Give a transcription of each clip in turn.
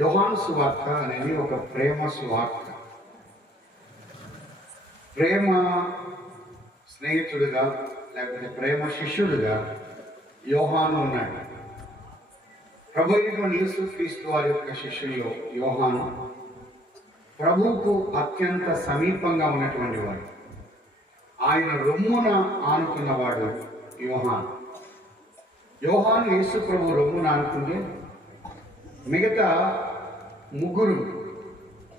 యోహాను సువార్త అనేది ఒక ప్రేమ సువార్త. ప్రేమ స్నేహితుడిగా లేకపోతే ప్రేమ శిష్యుడిగా యోహాను ఉన్నాడు. ప్రభు అయినటువంటి యేసుక్రీస్తు వారి యొక్క శిష్యుల్లో యోహాను ప్రభువుకు అత్యంత సమీపంగా ఉన్నటువంటి వాడు. ఆయన రొమ్మున ఆనుకున్నవాడు యోహాను. యోహాను యేసు ప్రభు రొమ్మున ఆనుకుంటే మిగతా ముగ్గురు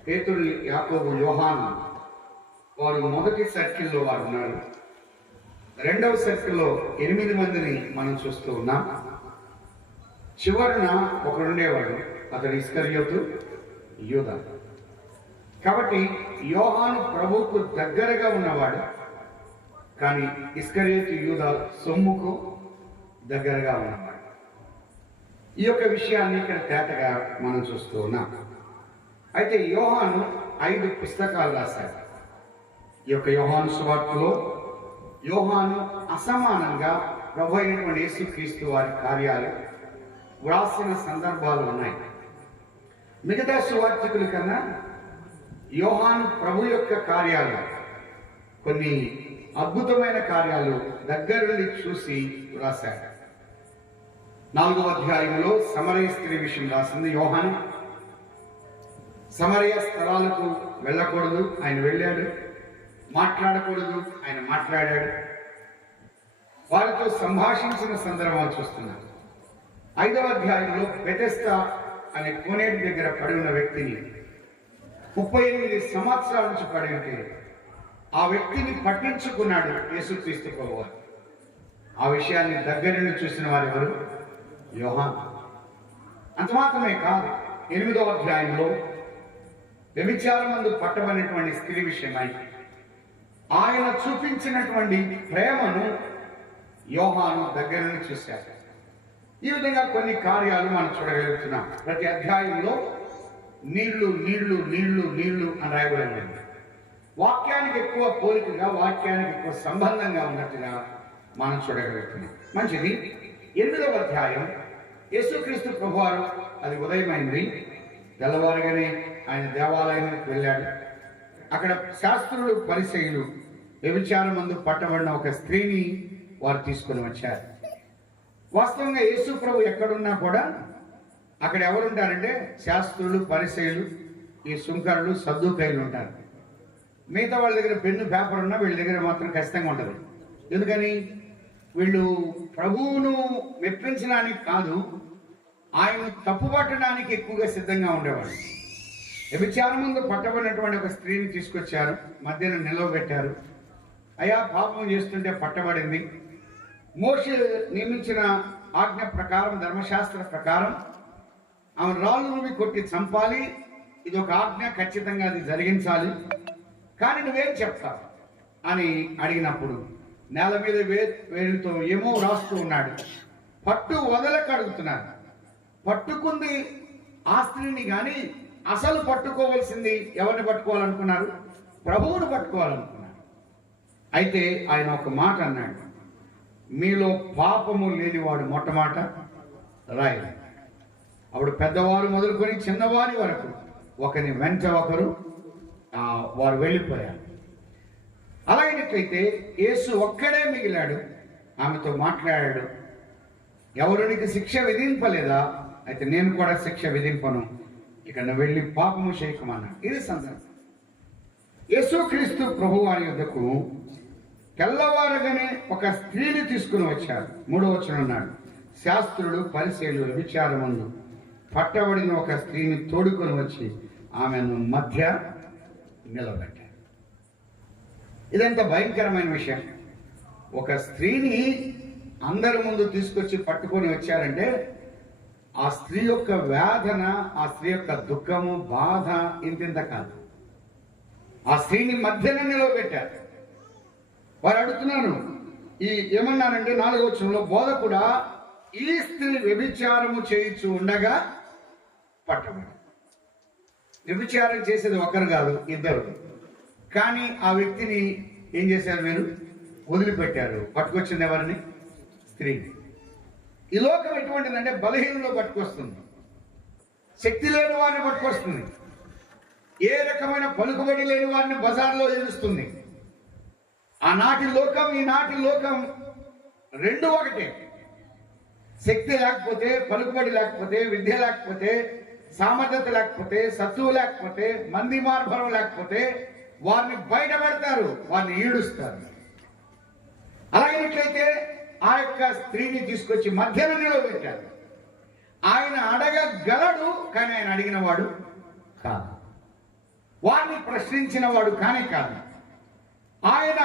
పేతురు, యాకోబు, యోహాను వారు మొదటి సర్కిల్లో వారు ఉన్నారు. రెండవ సర్కిల్లో 8 మందిని మనం చూస్తూ ఉన్నాం. చివరన ఒకడుండేవాడు, అతడు ఇస్కరియోతు యూదా. కాబట్టి యోహాను ప్రభువుకు దగ్గరగా ఉన్నవాడు, కానీ ఇస్కరియోతు యూదా సొమ్ముకు దగ్గరగా ఉన్నవాడు. ఈ యొక్క విషయాన్ని ఇక్కడ తేటగా మనం చూస్తూ ఉన్నాం. అయితే యోహాను 5 పుస్తకాలు రాశాడు. ఈ యొక్క యోహాను సువార్తలో యోహాను అసమానంగా ప్రభు అయినటువంటి యేసుక్రీస్తు వారి కార్యాలు వ్రాసిన సందర్భాలు ఉన్నాయి. మిగతా సువార్తికుల కన్నా యోహాను ప్రభు యొక్క కార్యాలు, కొన్ని అద్భుతమైన కార్యాలు దగ్గర నుండి చూసి వ్రాశాడు. 4వ అధ్యాయంలో సమరయ స్త్రీ విషయం రాసింది యోహాను. సమరయ స్థలాలకు వెళ్ళకూడదు, ఆయన వెళ్ళాడు. మాట్లాడకూడదు, ఆయన మాట్లాడాడు. వారితో సంభాషించిన సందర్భాలు చూస్తున్నాడు. 5వ అధ్యాయంలో బెతెస్దా అనే కోనేటి దగ్గర పడి ఉన్న వ్యక్తిని 38 సంవత్సరాల నుంచి పడి ఉంటే ఆ వ్యక్తిని పట్టించుకున్నాడు యేసుక్రీస్తు ప్రభువారు. ఆ విషయాన్ని దగ్గర నుండి చూసిన వారు ఎవరు? యోహాను. అంత మాత్రమే కాదు, 8వ అధ్యాయంలో వ్యభిచారమందు పట్టబడినటువంటి స్త్రీ విషయమై ఆయన చూపించినటువంటి ప్రేమను యోహాను దగ్గర నుండి చూశారు. ఈ విధంగా కొన్ని కార్యాలు మనం చూడగలుగుతున్నాం. ప్రతి అధ్యాయంలో నీళ్లు నీళ్లు నీళ్లు నీళ్లు అని రాయబడింది. వాక్యానికి ఎక్కువ పోలికగా, వాక్యానికి ఎక్కువ సంబంధంగా ఉన్నట్టుగా మనం చూడగలుగుతున్నాం. మంచిది. 8వ అధ్యాయం యేసుక్రీస్తు ప్రభువారు, అది ఉదయమైంది, తెల్లవారుగానే ఆయన దేవాలయానికి వెళ్ళాడు. అక్కడ శాస్త్రులు, పరిసయ్యులు వ్యభిచారమందు పట్టబడిన ఒక స్త్రీని వారు తీసుకుని వచ్చారు. వాస్తవంగా యేసు ప్రభు ఎక్కడున్నా కూడా అక్కడ ఎవరుంటారంటే శాస్త్రులు, పరిసయ్యులు, ఈ సుంకరులు, సద్దూకయ్యులు ఉంటారు. మిగతా వాళ్ళ దగ్గర పెన్ను, పేపర్ ఉన్నా వీళ్ళ దగ్గర మాత్రం ఖచ్చితంగా ఉంటుంది. ఎందుకని? వీళ్ళు ప్రభువును మెప్పించడానికి కాదు, ఆయన తప్పుపట్టడానికి ఎక్కువగా సిద్ధంగా ఉండేవాడు. వ్యభిచారమందు పట్టబడినటువంటి ఒక స్త్రీని తీసుకొచ్చారు, మధ్యన నిలవబెట్టారు. అయా, పాపం చేస్తుంటే పట్టబడింది. మోషే నియమించిన ఆజ్ఞ ప్రకారం, ధర్మశాస్త్ర ప్రకారం ఆమె రాళ్ళు రువి కొట్టి చంపాలి. ఇది ఒక ఆజ్ఞ, ఖచ్చితంగా అది జరిగించాలి. కానీ నువ్వేం చెప్తావు అని అడిగినప్పుడు నేల మీద వేలుతో ఏమో రాస్తూ ఉన్నాడు. పట్టు వదలక అడుగుతున్నాడు. పట్టుకుంది ఆ స్త్రీని, కానీ అసలు పట్టుకోవాల్సింది ఎవరిని పట్టుకోవాలనుకున్నారు? ప్రభువును పట్టుకోవాలనుకున్నారు. అయితే ఆయన ఒక మాట అన్నాడు, మీలో పాపము లేనివాడు మొట్టమాట రాయి. అప్పుడు పెద్దవారు మొదలుకొని చిన్నవారి వరకు ఒకరి వెంట ఒకరు వారు వెళ్ళిపోయారు. అలాగైనట్లయితే యేసు ఒక్కడే మిగిలాడు, ఆమెతో మాట్లాడాడు. ఎవరికి శిక్ష విధింపలేదా? అయితే నేను కూడా శిక్ష విధింపను, ఇక్కడ వెళ్ళి పాపము చేయకమన్నాడు. ఇది సందర్భం. యేసుక్రీస్తు ప్రభు వారి యొద్దకు తెల్లవారగానే ఒక స్త్రీని తీసుకుని వచ్చారు. 3వ వచనం అన్నాడు, శాస్త్రులు, పరిసయ్యులు వ్యభిచారమందు పట్టబడిన ఒక స్త్రీని తోడుకొని వచ్చి ఆమెను మధ్య నిలబెట్టారు. ఇదంత భయంకరమైన విషయం. ఒక స్త్రీని అందరి ముందు తీసుకొచ్చి పట్టుకొని వచ్చారంటే ఆ స్త్రీ యొక్క వేదన, ఆ స్త్రీ యొక్క దుఃఖము, బాధ ఇంతింత కాదు. ఆ స్త్రీని మధ్యన నిలబెట్టారు. వారు అడుగుతున్నారు, ఏమన్నారంటే 4వ వచనంలో, బోధకుడా, ఈ స్త్రీ వ్యభిచారము చేయించు ఉండగా పట్టబడి. వ్యభిచారం చేసేది ఒకరు కాదు, ఇద్దరు. కానీ ఆ వ్యక్తిని ఏం చేశారు? మీరు వదిలిపెట్టారు. పట్టుకొచ్చింది ఎవరిని? స్త్రీని. ఈ లోకం ఎటువంటిదంటే బలహీనంలో పట్టుకొస్తుంది. శక్తి లేని వారిని పట్టుకొస్తుంది. ఏ రకమైన పలుకుబడి లేని వారిని బజార్లో ఎదురుస్తుంది. ఆనాటి లోకం ఈనాటి లోకం రెండు ఒకటే. శక్తి లేకపోతే, పలుకుబడి లేకపోతే, విద్య లేకపోతే, సామర్థ్యత లేకపోతే, సత్తువు లేకపోతే, మంది మార్భరం లేకపోతే వారిని బయట పెడతారు, వారిని ఈడుస్తారు. అలాగైనట్లయితే ఆ యొక్క స్త్రీని తీసుకొచ్చి మధ్యలో నిలబెట్టారు. ఆయన అడగగలడు, కానీ ఆయన అడిగిన వాడు కాదు. వారిని ప్రశ్నించిన వాడు కానీ కాదు. ఆయన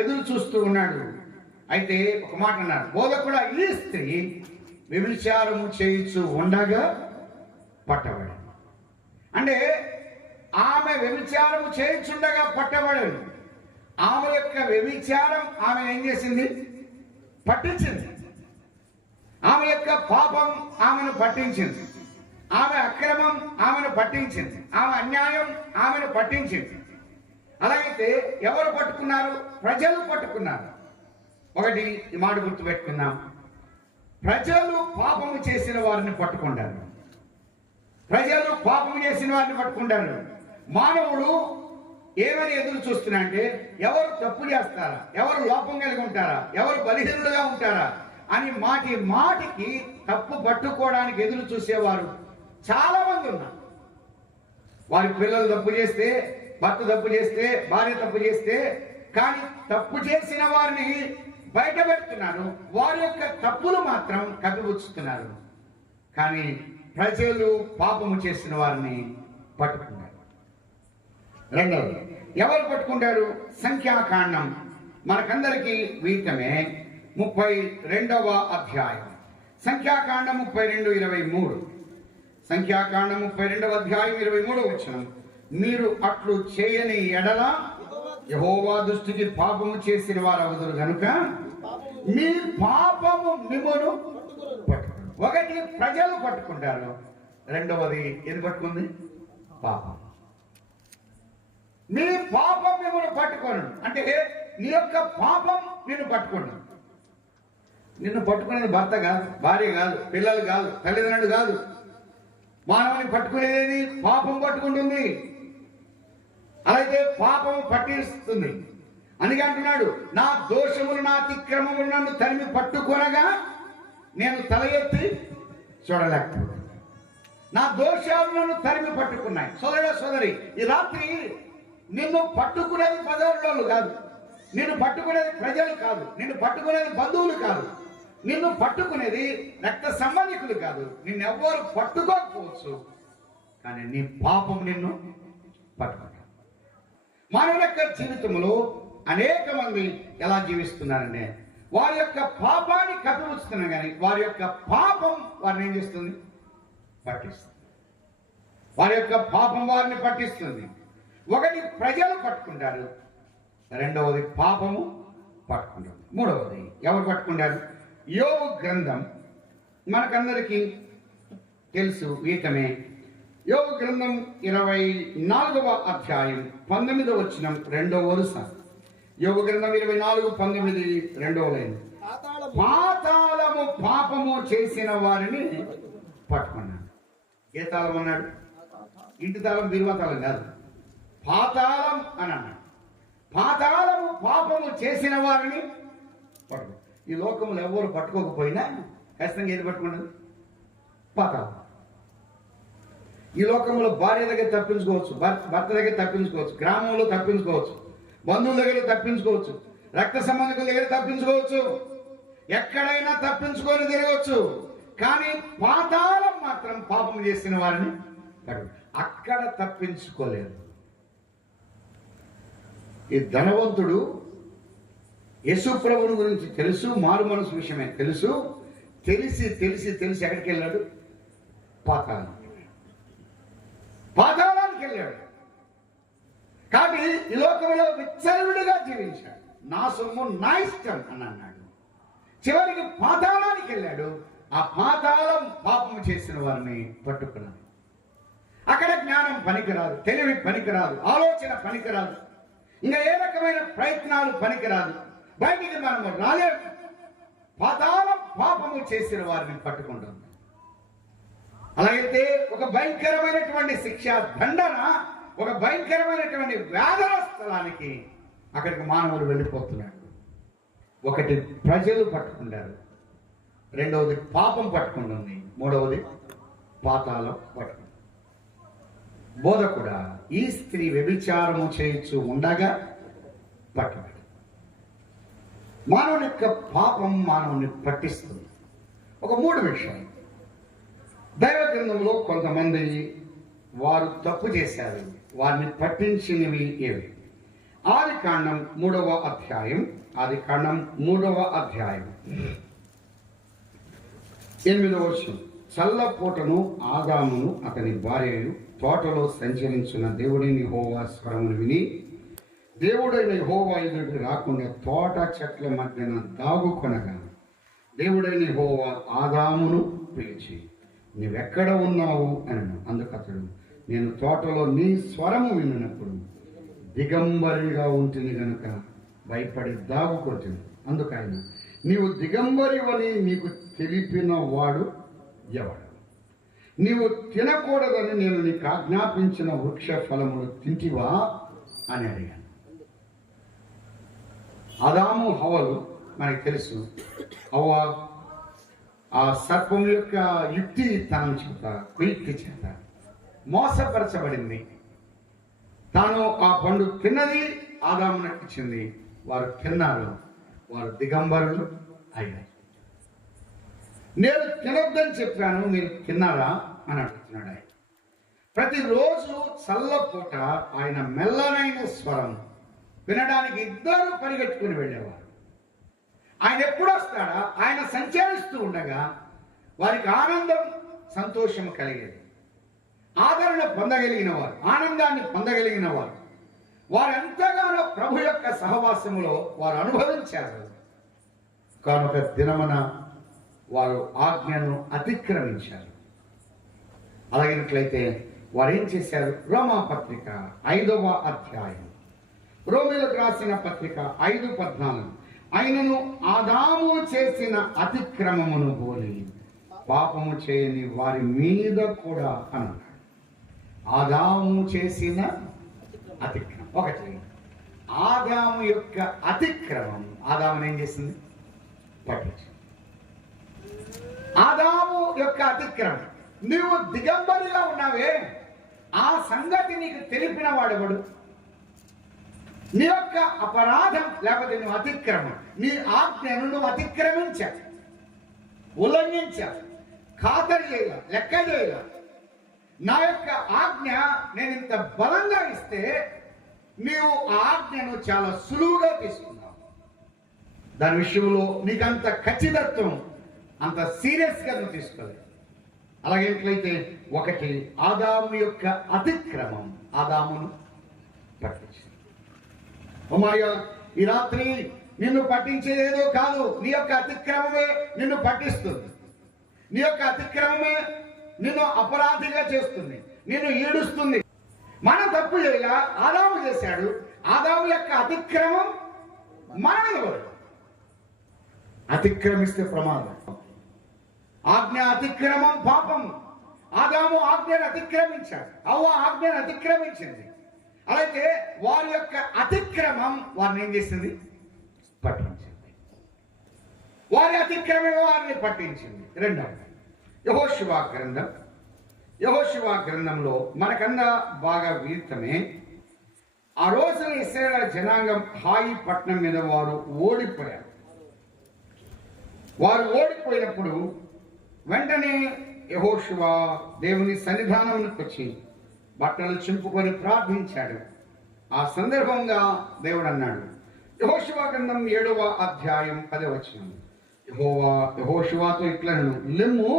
ఎదురు చూస్తూ ఉన్నాడు. అయితే ఒక మాట అన్నారు, బోధకుడా, ఈ స్త్రీ వ్యభిచారము చేయించు ఉండగా పట్టబడి. అంటే ఆమె వ్యభిచారము చేయించుండగా పట్టబడదు. ఆమె యొక్క వ్యభిచారం ఆమె ఏం చేసింది? పట్టించింది. ఆమె యొక్క పాపం ఆమెను పట్టించింది. ఆమె అక్రమం ఆమెను పట్టించింది. ఆమె అన్యాయం ఆమెను పట్టించింది. అలాగైతే ఎవరు పట్టుకున్నారు? ప్రజలు పట్టుకున్నారు. ఒకటి ఈ మాట గుర్తుపెట్టుకున్నాం, ప్రజలు పాపము చేసిన వారిని పట్టుకుంటారు. ప్రజలు పాపము చేసిన వారిని పట్టుకుంటారు. మానవుడు ఏమని ఎదురు చూస్తున్నాడంటే, ఎవరు తప్పు చేస్తారా, ఎవరు లోపం కలిగి ఉంటారా, ఎవరు బలహీనులుగా ఉంటారా అని మాటికి తప్పు పట్టుకోవడానికి ఎదురు చూసేవారు చాలా మంది ఉన్నారు. వారి పిల్లలు తప్పు చేస్తే, భర్త తప్పు చేస్తే, భార్య తప్పు చేస్తే, కానీ తప్పు చేసిన వారిని బయట పెడుతున్నారు. వారి యొక్క తప్పులు మాత్రం కప్పిపుచ్చుతున్నారు. కానీ ప్రజలు పాపము చేసిన వారిని పట్టుకున్నారు. రెండవది, ఎవరు పట్టుకుంటారు? సంఖ్యాకాండం మనకందరికీ వీతమే 32వ అధ్యాయం. సంఖ్యాకాండం 32:23. సంఖ్యాకాండం 32వ అధ్యాయం 23వ వచనం. మీరు అట్లు చేయని ఎడల యెహోవా దృష్టికి పాపము చేసిన వారు అవుదురు గనుక మీ పాపము మిమ్మును పట్టుకును. ఒకటి ప్రజలు పట్టుకుంటారు, రెండవది ఏది పట్టుకుంది? పాపం. మీ పాపం మిమ్మల్ని పట్టుకోను. అంటే నీ యొక్క పాపం నిన్ను పట్టుకున్నాడు. నిన్ను పట్టుకునేది భర్త కాదు, భార్య కాదు, పిల్లలు కాదు, తల్లిదండ్రులు కాదు. మానవుని పట్టుకునేది పాపం పట్టుకుంటుంది. అలాగే పాపము పట్టిస్తుంది. అందుకే అంటున్నాడు, నా దోషములు నా అతిక్రమములు నన్ను తరిమి పట్టుకొనగా నేను తల ఎత్తి చూడలేకపోతే. నా దోషాలు నన్ను తరిమి పట్టుకున్నాయి. సోదరి, ఈ రాత్రి నిన్ను పట్టుకునేది పదవులు కాదు, నిన్ను పట్టుకునేది ప్రజలు కాదు, నిన్ను పట్టుకునేది బంధువులు కాదు, నిన్ను పట్టుకునేది రక్త సంబంధికులు కాదు. నిన్నెవ్వరు పట్టుకోకపోవచ్చు, కానీ నీ పాపం నిన్ను పట్టుకుంటారు. మానవుల యొక్క జీవితంలో అనేక మంది ఎలా జీవిస్తున్నారంటే, వారి యొక్క పాపాన్ని కప్పిపుచ్చుతున్నారు, కానీ వారి యొక్క పాపం వారిని ఏం చేస్తుంది? పట్టిస్తుంది. వారి యొక్క పాపం వారిని పట్టిస్తుంది. ఒకటి ప్రజలు పట్టుకుంటారు, రెండవది పాపము పట్టుకుంటారు, మూడవది ఎవరు పట్టుకుంటారు? యోబు గ్రంథం మనకందరికీ తెలుసు, వీతమే. యోబు గ్రంథం 24వ అధ్యాయం 19వ వచనం, 2వ వరుస. యోబు గ్రంథం 24:19, 2వ లైన్. పాతాళము పాపము చేసిన వారిని పట్టుకున్నాడు. ఏ తాళం అన్నాడు? ఇంటి తాళం, బీరువా తాళం కాదు, పాతాళం అని అన్నాడు. పాతాళము పాపము చేసిన వారిని పట్టుకో. ఈ లోకంలో ఎవరు పట్టుకోకపోయినా ఖచ్చితంగా ఏది పట్టుకున్నది? పాతాళం. ఈ లోకంలో భార్య దగ్గర తప్పించుకోవచ్చు, భర్త దగ్గర తప్పించుకోవచ్చు, గ్రామంలో తప్పించుకోవచ్చు, బంధువుల దగ్గర తప్పించుకోవచ్చు, రక్త సంబంధికుల దగ్గర తప్పించుకోవచ్చు, ఎక్కడైనా తప్పించుకొని తిరగవచ్చు. కానీ పాతాళం మాత్రం పాపం చేసిన వారిని అక్కడ తప్పించుకోలేరు. ఈ ధనవంతుడు యేసు ప్రభువుని గురించి తెలుసు, మారు మనసు విషయమే తెలుసు, తెలిసి ఎక్కడికి వెళ్ళాడు? పాతాళానికి వెళ్ళాడు. కాబట్టి ఈ లోకంలో విచ్చలవిడిగా జీవించాడు. నా సొమ్ము నా ఇష్టం అని అన్నాడు. చివరికి పాతాళానికి వెళ్ళాడు. ఆ పాతాళం పాపము చేసిన వారిని పట్టుకున్నాడు. అక్కడ జ్ఞానం పనికిరాదు, తెలివి పనికిరాదు, ఆలోచన పనికిరాదు, ఇంకా ఏ రకమైన ప్రయత్నాలు పనికిరాదు. బయటికి మనము రాలేము. పాతాళం పాపము చేసిన వారిని పట్టుకుంటుంది. అలాగైతే ఒక భయంకరమైనటువంటి శిక్ష దండన, ఒక భయంకరమైనటువంటి వేదన స్థలానికి అక్కడికి మానవులు వెళ్ళిపోతున్నాడు. ఒకటి ప్రజలు పట్టుకున్నారు, రెండవది పాపం పట్టుకుంటుంది, మూడవది పాతాళం పట్టుకుంది. బోధకుడా, ఈ స్త్రీ వ్యభిచారము చేయొచ్చు ఉండగా పట్టుబడి. మానవుని యొక్క పాపం మానవుని పట్టిస్తుంది. ఒక మూడు విషయాలు దైవ గ్రంథంలో కొంతమంది వారు తప్పు చేశారు, వారిని పట్టించినవి ఏవి? ఆదికాండం 3వ అధ్యాయం, ఆదికాండం 3వ అధ్యాయం 8వ వచనం. చల్లపూటను ఆదామును అతని భార్యను తోటలో సంచరించిన దేవుడైన యెహోవా స్వరమును విని, దేవుడైన యెహోవా ఎదురుకు రాకుండా తోట చెట్ల మధ్యన దాగుకొనగా, దేవుడైన యెహోవా ఆదామును పిలిచి, నీవెక్కడ ఉన్నావు అని. అందుకతడు, నేను తోటలో నీ స్వరము విన్నప్పుడు దిగంబరిగా ఉంటుంది గనుక భయపడి దాగుకొంటుంది. అందుకని నీవు దిగంబరివని నీకు తెలిపిన వాడు ఎవడు? నీవు తినకూడదని నేను నీకు ఆజ్ఞాపించిన వృక్ష ఫలములు తింటివా అని అడిగాను. ఆదాము హవ్వలు మనకు తెలుసు. హవ్వ ఆ సర్పం యొక్క యుక్తితనం చేత, కుయుక్తి చేత మోసపరచబడింది. తాను ఆ పండు తిన్నది ఆదామునకు ఇచ్చింది, వారు తిన్నారు, వారు దిగంబరులు అయ్యారు. నేను తినొద్దని చెప్పాను, మీరు తిన్నారా అని అడుగుతున్నాడు ఆయన. ప్రతిరోజు చల్లపూట ఆయన మెల్లనైన స్వరం వినడానికి ఇద్దరు పరిగెట్టుకుని వెళ్ళేవారు. ఆయన ఎప్పుడు వస్తాడా? ఆయన సంచరిస్తూ ఉండగా వారికి ఆనందం, సంతోషం కలిగేది. ఆదరణ పొందగలిగిన వారు, ఆనందాన్ని పొందగలిగిన వారు, వారు ఎంతగానో ప్రభు యొక్క సహవాసములో వారు అనుభవించారు. కనుక దినమున వారు ఆజ్ఞను అతిక్రమించారు. అలాగినట్లయితే వారు ఏం చేశారు? రోమాపత్రిక 5వ అధ్యాయం, రోమీలకు రాసిన పత్రిక 5:14. ఆయనను ఆదాము చేసిన అతిక్రమమును పోలి పాపము చేయని వారి మీద కూడా అన్నాడు. ఆదాము చేసిన అతిక్రమం. ఒకటి, ఆదాము యొక్క అతిక్రమం ఆదామును ఏం చేసింది? పట్టించింది. ఆదాము యొక్క అతిక్రమం. నువ్వు దిగంబరిగా ఉన్నావే, ఆ సంగతి నీకు తెలిపిన వాడెవడు? నీ యొక్క అపరాధం లేకపోతే నువ్వు అతిక్రమం, నీ ఆజ్ఞను నువ్వు అతిక్రమించావు, ఉల్లంఘించావు, ఖాతరు చేయాల, లెక్క చేయాల. నా యొక్క ఆజ్ఞ నేను ఇంత బలంగా ఇస్తే నీవు ఆ ఆజ్ఞను చాలా సులువుగా తీసుకున్నావు. దాని విషయంలో నీకంత ఖచ్చితత్వం, అంత సీరియస్గా నువ్వు తీసుకోలేదు. అలాగేట్లయితే ఒకటి, ఆదాము యొక్క అతిక్రమం ఆదామును పట్టించింది. ఓమాయ, ఈ రాత్రి నిన్ను పట్టించేదేదో కాదు, నీ యొక్క అతిక్రమమే నిన్ను పట్టిస్తుంది. నీ యొక్క అతిక్రమమే నిన్ను అపరాధిగా చేస్తుంది, నిన్ను ఈడుస్తుంది. మనం తప్పు చేయగా ఆదాము చేశాడు. ఆదాము యొక్క అతిక్రమం మన మీద అతిక్రమిస్తే ప్రమాదం. ఆజ్ఞ అతిక్రమం పాపం. ఆదాము ఆజ్ఞను అతిక్రమించాడు, అవ్వ ఆజ్ఞను అతిక్రమించింది. అలాగే వారి యొక్క అతిక్రమం వారిని ఏం చేసింది? పట్టించింది. వారి అతిక్రమం వారిని పట్టించింది. రెండవది యెహోషువ గ్రంథం. యెహోషువ గ్రంథంలో మనకన్నా బాగా వీర్తమే. ఆ రోజున ఇశ్రాయేలు జనాంగం హాయి పట్టణం మీద వారు ఓడిపోయారు. వారు ఓడిపోయినప్పుడు వెంటనే యెహోషువ దేవుని సన్నిధానంలోకి వచ్చి బట్టలు చింపుకొని ప్రార్థించాడు. ఆ సందర్భంగా దేవుడు అన్నాడు, యెహోషువ గ్రంథం 7వ అధ్యాయం 10వ వచనం. యెహోషువతో ఇట్లనెను, లెమ్ము,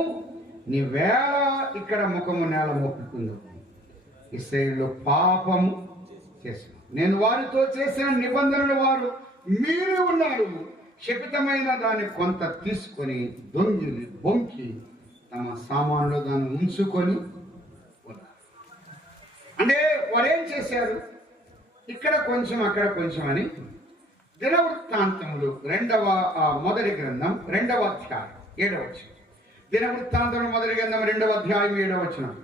నీ వేళ ఇక్కడ ముఖము నేల మోపుకుందు. ఇశ్రాయేలు పాపము చేశాను, నేను వారితో చేసిన నిబంధనలు వారు మీరి ఉన్నారు. శపితమైన దాన్ని కొంత తీసుకొని దొంగిలి బొంకి తమ సామాన్లు దాన్ని ఉంచుకొని ఉన్నారు. అంటే వారు ఏం చేశారు? ఇక్కడ కొంచెం అక్కడ కొంచెం అని. దినవృత్తాంతములు 1వ గ్రంథం 2వ అధ్యాయం 7వ వచనం. దినవృత్తాంతం మొదటి గ్రంథం 2వ అధ్యాయం 7వ వచనం.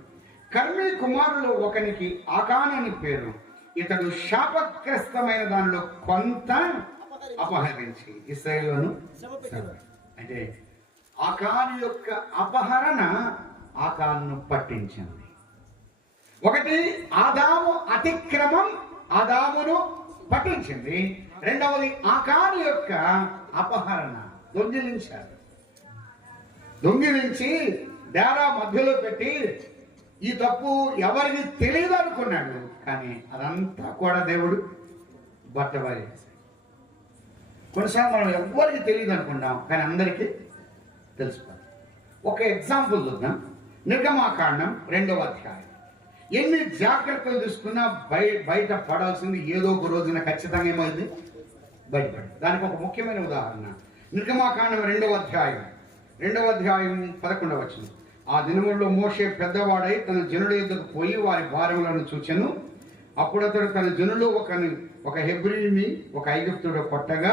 కర్మీ కుమారులు ఒకనికి ఆకాను అని పేరు. ఇతడు శాపగ్రస్తమైన దానిలో కొంత అపహరించి ఇశ్రాయేలును. అంటే ఆకాను యొక్క అపహరణ ఆకాను పట్టించింది. ఒకటి ఆదాము అతిక్రమం ఆదామును పట్టించింది. రెండవది ఆకాను యొక్క అపహరణ, దొంగిలించి డేరా మధ్యలో పెట్టి ఈ తప్పు ఎవరికి తెలియదు అనుకున్నాడు. కానీ అదంతా కూడా దేవుడు బట్టబయలు చేశాడు. కొన్నిసార్లు మనం ఎవరికి తెలియదు అనుకుంటాం, కానీ అందరికీ తెలుసుకోవాలి. ఒక ఎగ్జాంపుల్ చూద్దాం. నిర్గమాకాండం 2వ అధ్యాయం. ఎన్ని జాగ్రత్తలు తీసుకున్నా బయట పడాల్సింది ఏదో ఒక రోజున ఖచ్చితంగా ఏమైంది, బయటపడింది. దానికి ఒక ముఖ్యమైన ఉదాహరణ నిర్గమాకాండం 2వ అధ్యాయం 11వ వచనం. ఆ దినములలో మోషే పెద్దవాడై తన జనుల యొద్దకు పోయి వారి భారములను చూచెను. అప్పుడు అతడు తన జనులు ఒక హెబ్రీని ఒక ఐగుప్తుడు కొట్టగా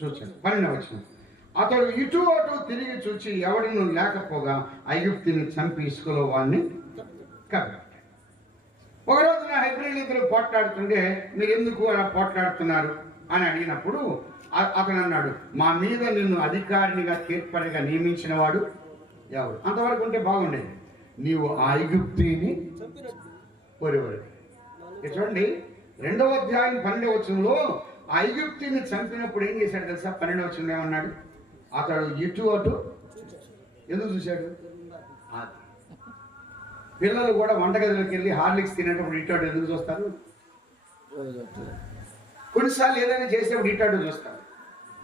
చూచాను. 12వ వచనం. అతడు ఇటు అటు తిరిగి చూచి ఎవడను లేకపోగా ఐగుప్తుని చంపి ఇసుకలో వాడిని కప్పెట్టాడు. ఒక రోజున హెబ్రీలు ఇద్దరు పోట్లాడుతుంటే మీరు ఎందుకు అలా పోట్లాడుతున్నారు అని అడిగినప్పుడు అతను అన్నాడు, మా మీద నిన్ను అధికారినిగా తీర్పరిగా నియమించిన వాడు ఎవరు? అంతవరకు ఉంటే బాగుండేది. నీవు ఆ ఐగుప్తిని చూడండి. 2వ అధ్యాయం 12వ వచనంలో ఐగుప్తిని చంపినప్పుడు ఏం చేశాడు తెలుసా? 12వ వచనంలో ఏమన్నాడు? అతడు ఇటు అటు ఎందుకు చూశాడు? పిల్లలు కూడా వంటగదిలోకి వెళ్ళి హార్లిక్స్ తినేటప్పుడు ఇటు అటు ఎందుకు చూస్తారు? కొన్నిసార్లు ఏదైనా చేసేటప్పుడు ఇటు అటు చూస్తారు.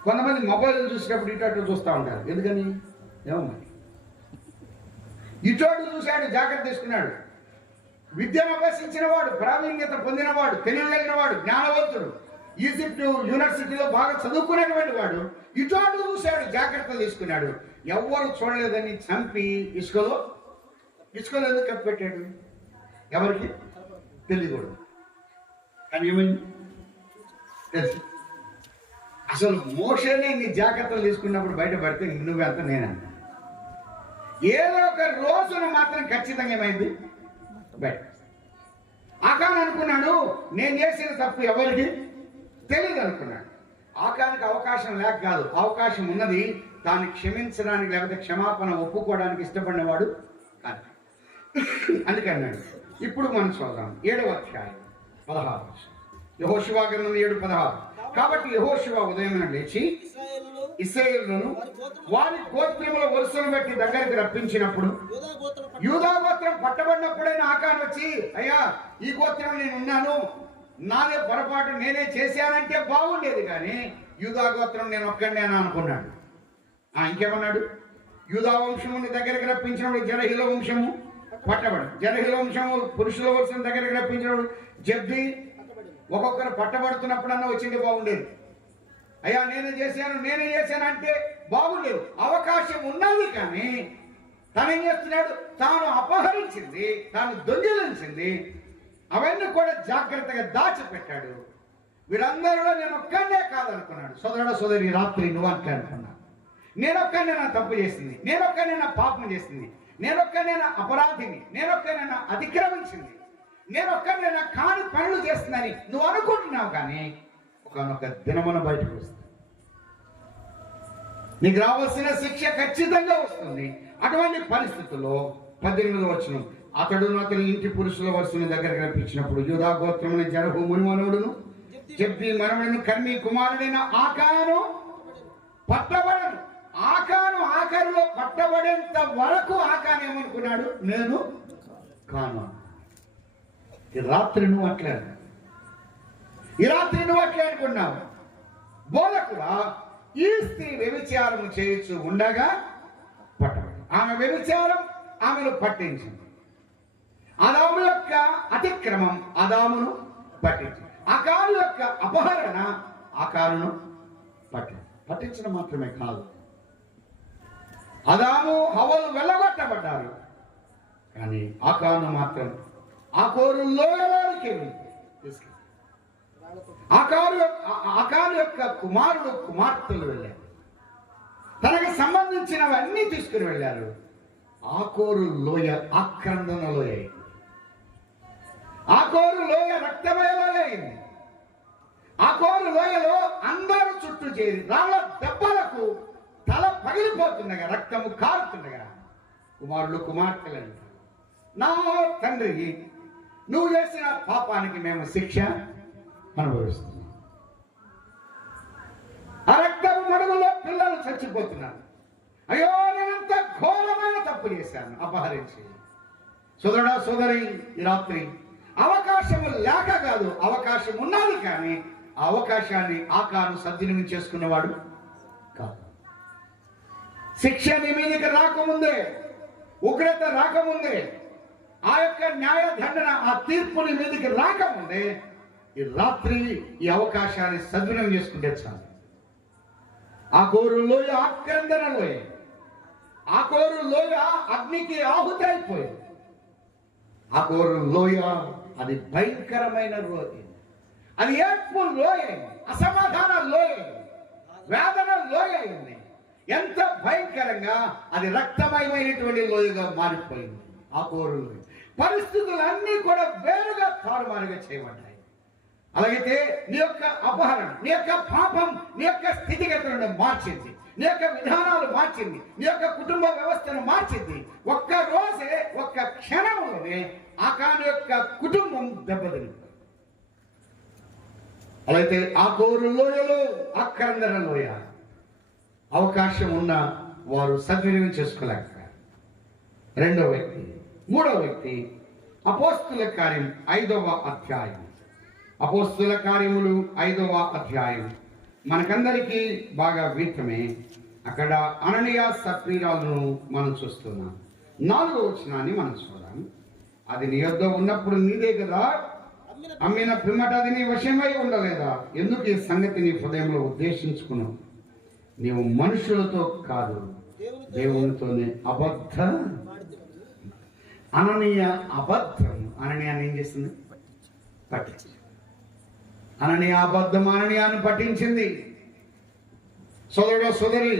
కొంతమంది మొబైల్ చూసినప్పుడు ఇటు అటు చూస్తూ ఉంటారు. ఎందుకని? ఏమో మరి. ఇటు అటు చూశాడు, జాగ్రత్త తీసుకున్నాడు. విద్యను అభ్యసించిన వాడు, ప్రావీణ్యత పొందినవాడు, తెలియగలిగిన వాడు, జ్ఞానవంతుడు, ఈజిప్ట్ యూనివర్సిటీలో బాగా చదువుకునేటువంటి వాడు ఇటు అటు చూశాడు, జాగ్రత్తలు తీసుకున్నాడు. ఎవ్వరు చూడలేదని చంపి ఇసుకలో ఎందుకు కప్పెట్టాడు? ఎవరికి తెలియకూడదు. కానీ ఏమైంది తెలుసు. అసలు మోషేనే నీ జాగ్రత్తలు తీసుకున్నప్పుడు బయటపడితే నువ్వెంత నేనంత. ఏదో ఒక రోజున మాత్రం ఖచ్చితంగా ఏమైంది బయట. ఆకాను అనుకున్నాడు నేను చేసిన తప్పు ఎవరికి తెలియదు అనుకున్నాడు. ఆకానికి అవకాశం లేక కాదు, అవకాశం ఉన్నది. తాను క్షమించడానికి లేకపోతే క్షమాపణ ఒప్పుకోవడానికి ఇష్టపడినవాడు కాదు. అందుకన్నాడు. ఇప్పుడు మనం చూద్దాం 7వ అధ్యాయం 16. యెహోషువ గ్రంథం 7:16. కాబట్టి యెహోషువ ఉదయం లేచి ఇశ్రాయేలును వారి గోత్రముల వరుసను బట్టి దగ్గరికి రప్పించినప్పుడు యూదా గోత్రం పట్టబడినప్పుడైనా ఆకాను వచ్చి, అయ్యా ఈ గోత్రం నేను ఉన్నాను, నాదే పొరపాటు నేనే చేశానంటే బాగుండేది. కానీ యూదా గోత్రం నేను ఒక్కడినేనా అనుకున్నాడు. ఇంకేమన్నాడు? యూదా వంశముని దగ్గరికి రప్పించినప్పుడు జరహీల వంశము పట్టబడి, జరహీల వంశము పురుషుల వంశం దగ్గరికి రప్పించినప్పుడు జబ్ది ఒక్కొక్కరు పట్టబడుతున్నప్పుడన్నా వచ్చింది బాగుండేది. అయ్యా నేనే చేశాను అంటే బాగుండేది. అవకాశం ఉన్నది కానీ తనేం చేస్తున్నాడు? తాను అపహరించింది, తాను దొంగిలించింది, అవన్నీ కూడా జాగ్రత్తగా దాచిపెట్టాడు. వీరందరిలో నేను ఒక్కడే కాదనుకున్నాడు. సోదరి రాత్రి నువ్వు అట్లా అనుకున్నావు. నేనొక్కనే నా తప్పు చేసింది, నేనొక్కనే నా పాపం చేసింది, నేనొక్కనే నా అపరాధిని, నేనొక్కనే నా అతిక్రమించింది, నేనొక్కనే నా కాని పనులు చేస్తుందని నువ్వు అనుకుంటున్నావు. కానీ ఒకనొక దినమున బయటకు వస్తుంది. నీకు రావాల్సిన శిక్ష ఖచ్చితంగా వస్తుంది. అటువంటి పరిస్థితుల్లో 18వ వచనం. అతడు అతని ఇంటి పురుషుల వరుసను దగ్గరకు రప్పించినప్పుడు యూదా గోత్రముని జరహు మునిమనుడును జబ్ది మనవడును కర్మీ కుమారుడైన ఆకాను పట్టబడను. ఆకాను ఆఖరులో పట్టబడేంత వరకు ఆకాను ఏమనుకున్నాడు? నేను కాను. ఈ రాత్రి నువ్వు అట్లే అనుకున్నావు. బోధకుడా, ఈ స్త్రీ వ్యభిచారం చేయొచ్చు ఉండగా పట్టబడి, ఆమె వ్యభిచారం ఆమెను పట్టించింది. ఆదాము యొక్క అతిక్రమం ఆదామును పట్టించింది. ఆకాను యొక్క అపహరణ ఆకారును పట్టించడం మాత్రమే కాదు, ఆదాము హవ్వలు వెళ్ళగొట్టబడ్డారు. కానీ ఆకాను మాత్రం ఆకోరు లోయలోనికి తీసుకెళ్ళి ఆకాను యొక్క కుమారుడు కుమార్తెలు వెళ్ళారు. తనకు సంబంధించినవన్నీ తీసుకుని వెళ్ళారు. ఆకోరు లోయ ఆక్రందన లోయ అయింది. ఆకోరు లోయ రక్తమయ లోయ అయింది. ఆకోరు లోయలో అందరూ చుట్టూ చేరి రాళ్ళ దెబ్బలకు తల పగిలిపోతుండగా, రక్తము కారుతుండగా కుమారులు కుమార్తెలను, నా తండ్రి, నువ్వు చేసిన పాపానికి మేము శిక్ష అనుభవిస్తున్నాం. ఆ రక్తము మడుగులో పిల్లలు చచ్చిపోతున్నారు. అయ్యో, నేనంత ఘోరమైన తప్పు చేశాను, అపహరించి. సోదరుడా, సోదరి, ఈ రాత్రి అవకాశము లేక కాదు, అవకాశం ఉన్నది, కానీ ఆ అవకాశాన్ని ఆకాను సద్వినియోగం చేసుకున్నవాడు కాదు. శిక్ష నీ మీదకి రాకముందే, ఉగ్రత రాకముందే, ఆ యొక్క న్యాయ దండన, ఆ తీర్పుని మీదకి రాకముందే ఈ రాత్రి ఈ అవకాశాన్ని సద్వినియోగం చేసుకుంటే చాలు. ఆకోరు లోయ ఆక్రందన లోయ, ఆకోరు లోయ అగ్నికి ఆహుతి అయిపోయింది. ఆకోరు లోయ అది భయంకరమైన లోయ, అది ఏడ్పు లోయ, అసమాధాన లోయ, వేదన లోయ అయింది. ఎంత భయంకరంగా అది రక్తమయమైనటువంటి లోయగా మారిపోయింది. ఆకోరు లోయ పరిస్థితులన్నీ కూడా వేరుగా తారుమారుగా చేయబడ్డాయి. అలాగైతే నీ యొక్క అపహరణ, నీ యొక్క పాపం నీ యొక్క స్థితిగతులను మార్చింది, నీ యొక్క విధానాలు మార్చింది, నీ యొక్క కుటుంబ వ్యవస్థను మార్చింది. ఒక్క రోజే, ఒక్క క్షణంలోనే ఆకాను యొక్క కుటుంబం దెబ్బతింది. అలాగైతే ఆకోరు లోయలో ఆక్రందన లోయ అవకాశం ఉన్న వారు సద్వినియోగం చేసుకోలేకపోయారు. రెండవ వ్యక్తి, మూడవ వ్యక్తి అపోస్తుల కార్యం 5వ అధ్యాయం. అపోస్తుల కార్యములు 5వ అధ్యాయం మనకందరికీ బాగా వీతమే. అక్కడ అననీయ సప్ఫీరాలను మనం చూస్తున్నాం. 4వ వచనాన్ని మనం చూద్దాం. అది నీ యొద్ద ఉన్నప్పుడు నీదే కదా, అమ్మిన పిమ్మట అది నీ వశమై ఉండలేదా? ఎందుకు ఈ సంగతి నీ హృదయంలో ఉద్దేశించుకున్నావు? నీవు మనుషులతో కాదు, దేవునితోనే అబద్ధ. అననీయ అబద్ధం అననీయాన్ని ఏం చేస్తుంది? పట్టించింది. అననీయ అబద్ధం అననీయాన్ని పట్టించింది. సోదరుడు, సోదరి,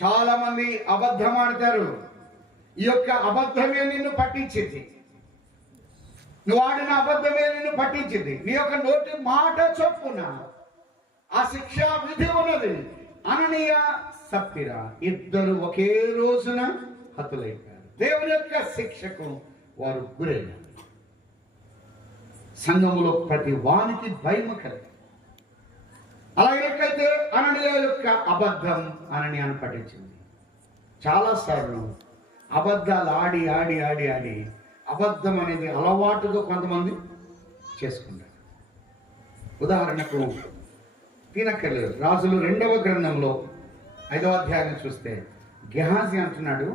చాలా మంది అబద్ధం ఆడతారు. ఈ యొక్క అబద్ధమే నిన్ను పట్టించింది. నువ్వు ఆడిన అబద్ధమే నిన్ను పట్టించింది. నీ యొక్క నోటి మాట చొప్పున ఆ శిక్షా విధి ఉన్నది. అననీయ సప్ఫీరా ఇద్దరు ఒకే రోజున హతులైపోయారు. దేవుని యొక్క శిక్షకు వారు గురైనారు. సంఘములో ప్రతి వానికి భయము కలిగి. అలాగైతే అననీయ యొక్క అబద్ధం అననీయాన్ని పట్టించింది. చాలాసార్లు అబద్ధాలు ఆడి ఆడి ఆడి ఆడి అబద్ధం అనేది అలవాటుగా కొంతమంది చేసుకుంటారు. ఉదాహరణకు తినక్కర్లేదు, రాజులు 2వ గ్రంథంలో 5వ అధ్యాయం చూస్తే గెహాజీ అంటున్నాడు.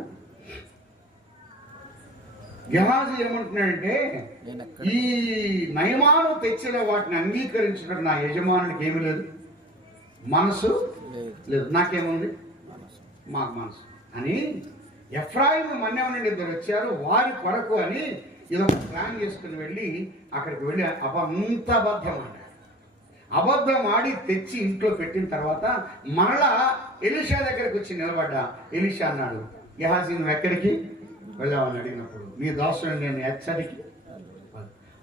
గెహాజీ ఏమంటున్నాడంటే, ఈ నయమాను తెచ్చిన వాటిని అంగీకరించడం నా యజమానునికి ఏమీ లేదు, మనసు లేదు. నాకేముంది? మాకు మనసు అని. ఎఫ్రాయిము మన్యం నుండి ఇద్దరు వచ్చారు, వారి కొరకు అని ఇదొక ప్లాన్ చేసుకుని వెళ్ళి అక్కడికి వెళ్ళి అంత అబద్ధం ఆడాడు. అబద్ధం ఆడి తెచ్చి ఇంట్లో పెట్టిన తర్వాత మరలా ఎలీషా దగ్గరికి వచ్చి నిలబడ్డా. ఎలీషా అన్నాడు, గెహాజీ నువ్వు ఎక్కడికి వెళ్ళావని అడిగినప్పుడు, నీ దాసుని నేను ఎచ్చడికి.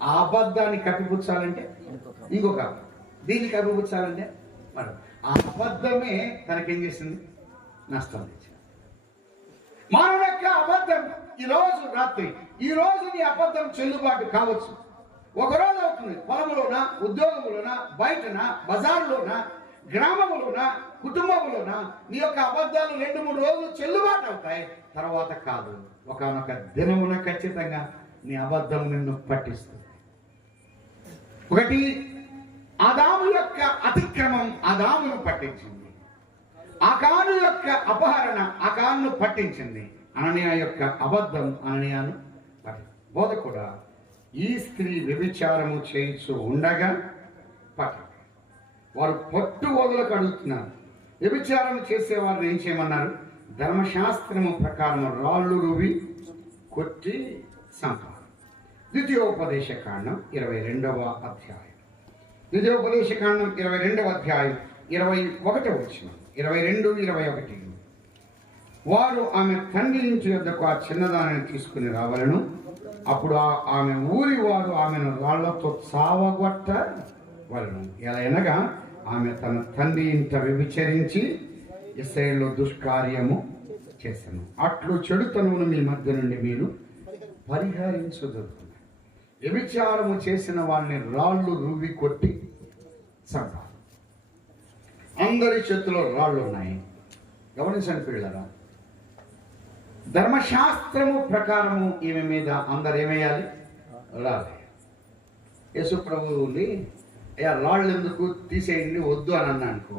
ఆ అబద్ధాన్ని కప్పిపుచ్చాలంటే ఇంకొక అబద్ధం, దీన్ని కప్పిపుచ్చాలంటే మరి ఆ అబద్ధమే తనకేం చేసింది? నష్టం తెచ్చింది. మానవ యొక్క అబద్ధం ఈరోజు రాత్రి, ఈ రోజు నీ అబద్ధం చెల్లుబాటు కావచ్చు. ఒకరోజు అవుతుంది, పొలంలోన, ఉద్యోగంలోన, బయటన, బజార్లోన, గ్రామంలోన, కుటుంబంలోన నీ యొక్క అబద్ధాలు 2-3 రోజులు చెల్లుబాటు అవుతాయి. తర్వాత కాదు, ఒకనొక దినమున ఖచ్చితంగా నీ అబద్ధం నిన్ను పట్టిస్తుంది. ఒకటి, ఆదాము యొక్క అతిక్రమం ఆదామును పట్టించింది. ఆకాను యొక్క అపహరణ ఆకాను పట్టించింది. అననీయ యొక్క అబద్ధం అననీయాను పట్టింది. బోధకుడా, ఈ స్త్రీ వ్యభిచారము చేయించు ఉండగా పట్టింది. వారు పట్టు వదలకు అడుగుతున్నారు. వ్యభిచారం చేసేవారిని ఏం చేయమన్నారు? ధర్మశాస్త్రము ప్రకారం రాళ్ళు రువి కొట్టి సంపాదన. ద్వితీయోపదేశ కాండం 22వ అధ్యాయం. ద్వితీయోపదేశ కాండం 22వ అధ్యాయం 21వ వచనం, 22, 21. వారు ఆమె తండ్రి ఇంటి యొద్దకు ఆ చిన్నదానిని తీసుకుని రావాలను. అప్పుడు ఆమె ఊరి వారు ఆమెను రాళ్లతో చావగొట్టవలెను. ఎలా అనగా ఆమె తన తండ్రి ఇంట వ్యభిచరించి ఇశ్రాయేలులో దుష్కార్యము చేశాను. అట్లు చెడుతనమును మీ మధ్య నుండి మీరు పరిహరించదొరుకుతుంది. వ్యభిచారము చేసిన వాళ్ళని రాళ్ళు రువ్వి కొట్టి చంపాలి. అందరి చేతిలో రాళ్ళు ఉన్నాయి. గమనించండి పిల్లరా, ధర్మశాస్త్రము ప్రకారము ఈమె మీద అందరు ఏమేయాలి? రాలి. యేసు ప్రభువుని రాళ్ళు ఎందుకు తీసేయండి వద్దు అని అన్నా అనుకో,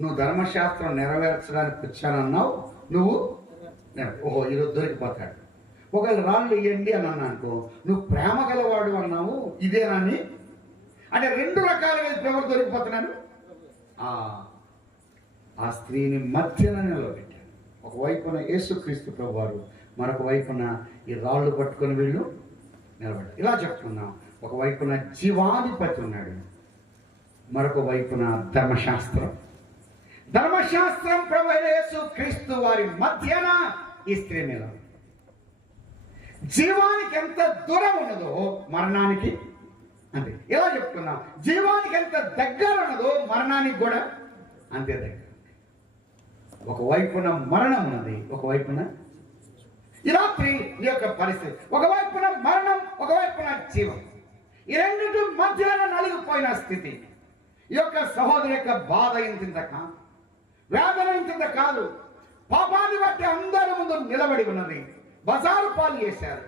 నువ్వు ధర్మశాస్త్రం నెరవేర్చడానికి వచ్చానన్నావు, నువ్వు ఓహో ఈరోజు దొరికిపోతాడు. ఒకవేళ రాళ్ళు వేయండి అని అన్నా అనుకో, నువ్వు ప్రేమ గలవాడు అన్నావు ఇదేనని, అంటే రెండు రకాలుగా ఎవరు దొరికిపోతున్నాడు? ఆ స్త్రీని మధ్యన నిలబెట్టాడు. ఒకవైపున యేసుక్రీస్తు ప్రభు వారు, మరొక వైపున ఈ రాళ్ళు పట్టుకొని వీళ్ళు నిలబడ్డారు. ఇలా చెప్తున్నాం, ఒకవైపున జీవాధిపతి ఉన్నాడు, మరొక వైపున ధర్మశాస్త్రం. ధర్మశాస్త్రం ప్రభు యేసుక్రీస్తు వారి మధ్యన ఈ స్త్రీ నిలబడి. జీవానికి ఎంత దూరం ఉన్నదో మరణానికి అంతే. ఇలా చెప్తున్నాం, జీవానికి ఎంత దగ్గర ఉన్నదో మరణానికి కూడా అంతే దగ్గర. ఒకవైపున మరణం ఉన్నది, ఒకవైపున ఈ రాత్రి ఈ యొక్క పరిస్థితి. ఒకవైపున మరణం, ఒకవైపున జీవం. ఈ రెండింటి మధ్యన నలిగిపోయిన స్థితి. ఈ యొక్క సహోదరి యొక్క బాధ ఇంత కాదు, వేదన ఇంత కాదు. పాపాన్ని బట్టి అందరి ముందు నిలబడి ఉన్నది. బజారు పాలు చేశారు.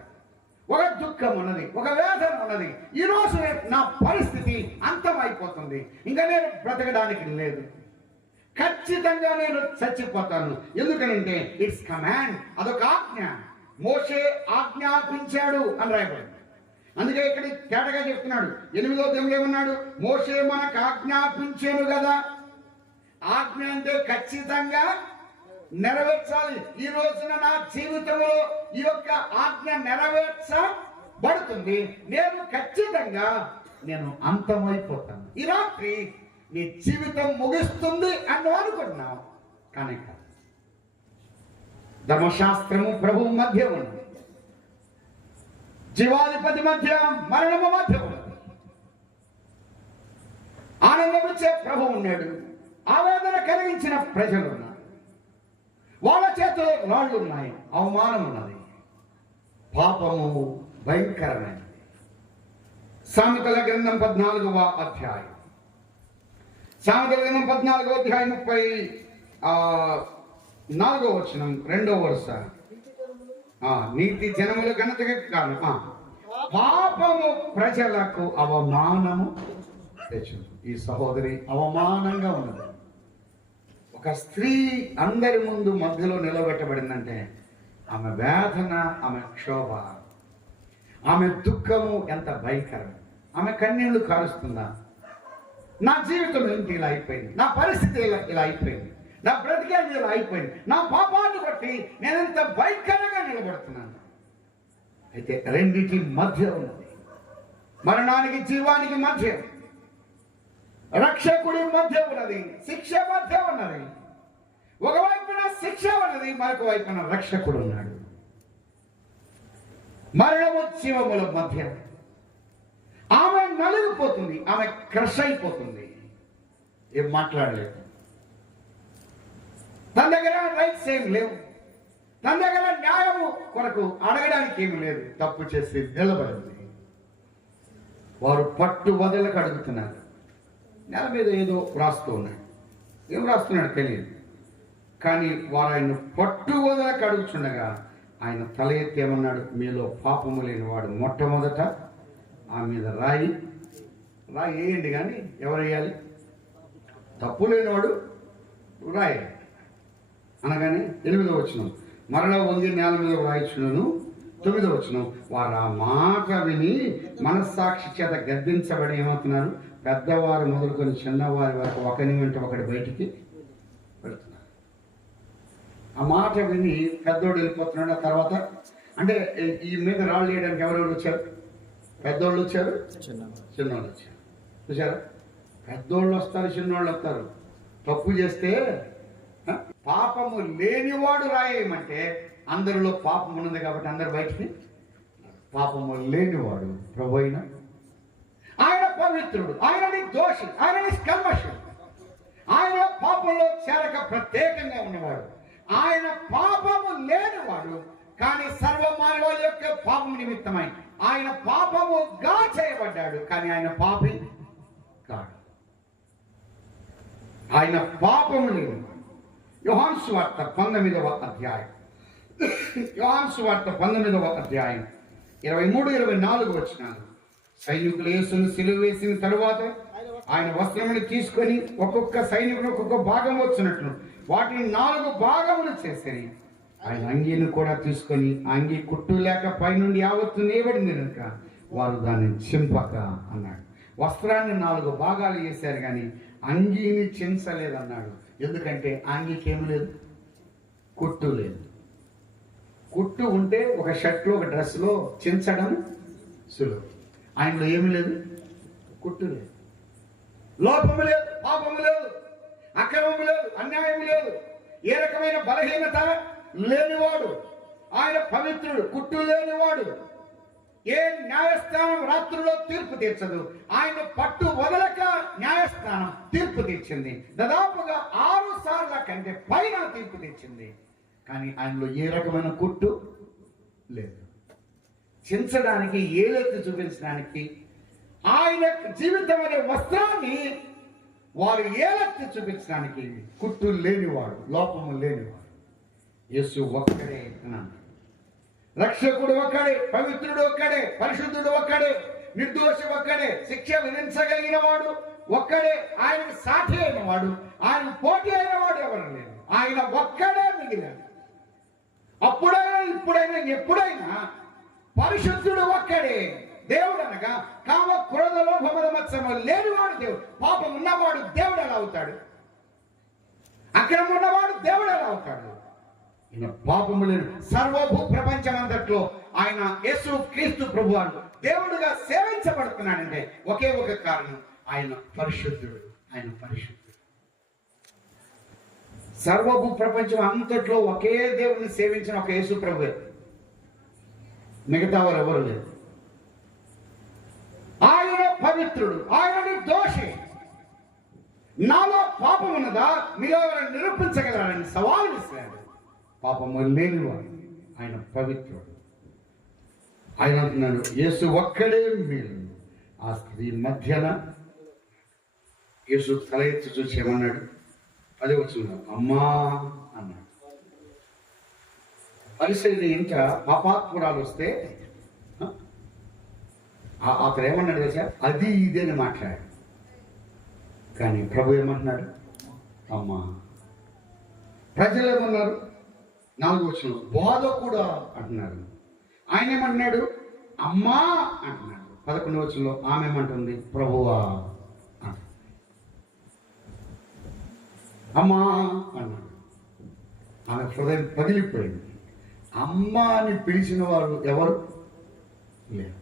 ఒక దుఃఖం ఉన్నది, ఒక వేదన ఉన్నది. ఈరోజు నా పరిస్థితి అంతమైపోతుంది, ఇంకా నేను బ్రతకడానికి లేదు, ఖచ్చితంగా నేను చచ్చిపోతాను. ఎందుకనంటే ఇట్స్ కమాండ్, అదొక ఆజ్ఞ. మోషే ఆజ్ఞాపించాడు అని రాయబడింది. అందుకే ఇక్కడ తేటగా చెప్తున్నాడు. 8వ అధ్యాయంలో ఏమన్నాడు? మోషే మనకు ఆజ్ఞాపించాను కదా. ఆజ్ఞ అంటే ఖచ్చితంగా నెరవేర్చాలి. ఈ రోజున నా జీవితంలో ఈ యొక్క ఆజ్ఞ నెరవేర్చబడుతుంది. నేను ఖచ్చితంగా అంతమైపోతాను. ఈ రాత్రి నీ జీవితం ముగిస్తుంది అని అనుకుంటున్నావు, కానీ కాదు. ధర్మశాస్త్రము ప్రభువు మధ్య ఉంది, జీవాధిపతి మధ్య, మరణము మధ్య ఉంది. ఆనందమిచ్చే ప్రభు ఉన్నాడు, ఆవేదన కలిగించిన ప్రజలు ఉన్నారు. వాళ్ళ చేతిలో రాళ్ళు ఉన్నాయి, అవమానం ఉన్నది, పాపము భయంకరమైనది. సామెతల గ్రంథం 14వ అధ్యాయం, సామెతల గ్రంథం 14వ అధ్యాయం 34వ వచనం 2వ వరుస. నీతి జనముల ఘనతగా కాదు, పాపము ప్రజలకు అవమానము తెచ్చు. ఈ సహోదరి అవమానంగా ఉన్నది. ఒక స్త్రీ అందరి ముందు మధ్యలో నిలబెట్టబడిందంటే ఆమె వేదన, ఆమె క్షోభ, ఆమె దుఃఖము ఎంత భయంకరం. ఆమె కన్నీళ్లు కారుస్తుందా? నా జీవితం ఏంటి ఇలా అయిపోయింది, నా పరిస్థితి ఇలా అయిపోయింది, నా బ్రతికేది ఇలా అయిపోయింది, నా పాపాన్ని బట్టి నేనెంత భయంకరంగా నిలబడుతున్నాను. అయితే రెండింటి మధ్య ఉన్నది, మరణానికి జీవానికి మధ్య, రక్షకుడి మధ్య ఉన్నది, శిక్ష మధ్య ఉన్నది. ఒకవైపున శిక్ష ఉన్నది, మరొక వైపున రక్షకుడు ఉన్నాడు. మరణము జీవముల మధ్య ఆమె నలిగిపోతుంది, ఆమె క్రష్ అయిపోతుంది, ఏం మాట్లాడలేదు. తన దగ్గర రైట్స్ ఏం లేవు, తన దగ్గర న్యాయము కొరకు అడగడానికి ఏమి లేదు. తప్పు చేసి నిలబడింది. వారు పట్టు వదలకు అడుగుతున్నారు. నేల మీద ఏదో రాస్తూ ఉన్నాడు, ఏం రాస్తున్నాడు తెలియదు. కానీ వారు ఆయన పట్టు వదలకు అడుగుతుండగా ఆయన తల ఎత్తి ఏమన్నాడు? మీలో పాపము లేని వాడు మొట్టమొదట ఆ మీద రాయి వేయండి. కానీ ఎవరు వేయాలి? తప్పు లేనివాడు రాయి అనగానే 8వ వచనం, మరలా వంగి నేల మీద రాయించును. 9వ వచనం, వారు ఆ మాట విని మనస్సాక్షి చేత గద్దించబడి ఏమవుతున్నారు? పెద్దవారు మొదలుకొని చిన్నవారి వరకు ఒకరి వెంట ఒకటి బయటికి పెడుతున్నారు. ఆ మాట విని పెద్దోడు వెళ్ళిపోతున్నాడు. ఆ తర్వాత అంటే ఈ మీద రాళ్ళు వేయడానికి ఎవరెవరు వచ్చారు? పెద్దోళ్ళు వచ్చారు, చిన్నోళ్ళు వచ్చారు. చూసారా? పెద్దోళ్ళు వస్తారు, చిన్నోళ్ళు వస్తారు. తప్పు చేస్తే పాపము లేనివాడు రాయేయమంటే అందరిలో పాపం ఉన్నది కాబట్టి అందరు బయటికి. పాపము లేనివాడు ప్రభు అయిన ఆయన పవిత్రుడు, ఆయన దోషి, ఆయన నిష్కల్మషుడు, ఆయన పాపంలో చేరక ప్రత్యేకంగా ఉన్నవాడు. ఆయన పాపము లేనివాడు, కానీ సర్వ మానవాళి యొక్క పాపం నిమిత్తమై ఆయన పాపముగా చేయబడ్డాడు, కానీ ఆయన పాపి కాడు. ఆయన పాపము లేనివాడు. యోహాను సువార్త 19వ అధ్యాయం, యోహాను సువార్త 19వ అధ్యాయం 23-24 వచనాలు. సైనికులు యేసును సిలువ వేసిన తరువాత ఆయన వస్త్రములు తీసుకొని ఒక్కొక్క సైనికుడు ఒక్కొక్క భాగం వచ్చినట్లు వాటిని 4 భాగములు చేసి ఆయన అంగీని కూడా తీసుకొని అంగీ కుట్టు లేక పైనుండి యావత్తు నేయబడింది కనుక వారు దాన్ని చింపక అన్నాడు. వస్త్రాన్ని 4 భాగాలు చేశారు కానీ అంగీని చించలేదు అన్నాడు. ఎందుకంటే అంగీకి ఏమి లేదు, కుట్టు లేదు. కుట్టు ఉంటే ఒక షర్ట్లో ఒక డ్రెస్లో చించడం సులువు. ఆయనలో ఏమి లేదు, కుట్టు లేదు, లోపము లేదు, పాపము లేదు, అక్రమము లేదు, అన్యాయం లేదు, ఏ రకమైన బలహీనత లేనివాడు. ఆయన పవిత్రుడు, కుట్టు లేనివాడు. ఏ న్యాయస్థానం రాత్రుల్లో తీర్పు తీర్చదు. ఆయన పట్టు వదలక న్యాయస్థానం తీర్పు తీర్చింది. దాదాపుగా 6 సార్ల కంటే పైన తీర్పు తీర్చింది. కానీ ఆయనలో ఏ రకమైన కుట్టు లేదు. చించడానికి, ఏలెత్తి చూపించడానికి, ఆయన జీవితం అనే వస్త్రాన్ని వారు ఏలెత్తి చూపించడానికి కుట్టు లేనివాడు, లోపము లేనివాడు. యేసు ఒక్కడే అన్నాడు. రక్షకుడు ఒక్కడే, పవిత్రుడు ఒక్కడే, పరిశుద్ధుడు ఒక్కడే, నిర్దోషి ఒక్కడే, శిక్ష విధించగలిగిన వాడు ఒక్కడే, ఆయనకు సాటి అయిన వాడు, ఆయన పోటీ అయిన వాడు ఎవరు లేరు. ఆయన ఒక్కడే మిగిలాడు. అప్పుడైనా ఇప్పుడైనా ఎప్పుడైనా పరిశుద్ధుడు ఒక్కడే. దేవుడు అనగా కామ క్రోధ లోభ మద మత్సరము లేనివాడు దేవుడు. పాపం ఉన్నవాడు దేవుడు ఎలా అవుతాడు? అక్రమం ఉన్నవాడు దేవుడు ఎలా అవుతాడు? ఈయన పాపము లేని సర్వభూ ప్రపంచం అంతట్లో ఆయన యేసు క్రీస్తు ప్రభువాడు దేవుడుగా సేవించబడుతున్నాడంటే ఒకే ఒక కారణం, ఆయన పరిశుద్ధుడు. ఆయన పరిశుద్ధుడు. సర్వభూ ప్రపంచం అంతట్లో ఒకే దేవుడిని సేవించిన ఒక యేసు ప్రభువే, మిగతా వారు ఎవరు లేదు. ఆయన పవిత్రుడు, ఆయన దోషి. నాలో పాపం ఉన్నదా, మీలో ఎవరైనా నిరూపించగలరని సవాలు విసిరాడు. పాపము లేనివాడు, ఆయన పవిత్రుడు. ఆయన అంటున్నాడు, యేసు ఒక్కడే మీరు. ఆ స్త్రీ మధ్యన యేసు తల ఎత్తి చూసి ఏమన్నాడు? అదే వచ్చింది, అమ్మా అన్నాడు. పరిశీలి ఇంకా పాపాత్మురాలు వస్తే అతను ఏమన్నాడు తెలుసా? అది ఇదే అని మాట్లాడాడు. కానీ ప్రభు ఏమంటున్నాడు? అమ్మా. ప్రజలు ఏమన్నారు? 4వ వచనం, బోధ కూడా అంటున్నారు. ఆయన ఏమంటున్నాడు? అమ్మా అంటున్నాడు. 11వ వచనంలో ఆమె ఏమంటుంది? ప్రభువా అంట. అమ్మా అన్నాడు. ఆమె హృదయం పగిలిపోయింది. అమ్మ అని పిలిచిన వారు ఎవరు లేరు.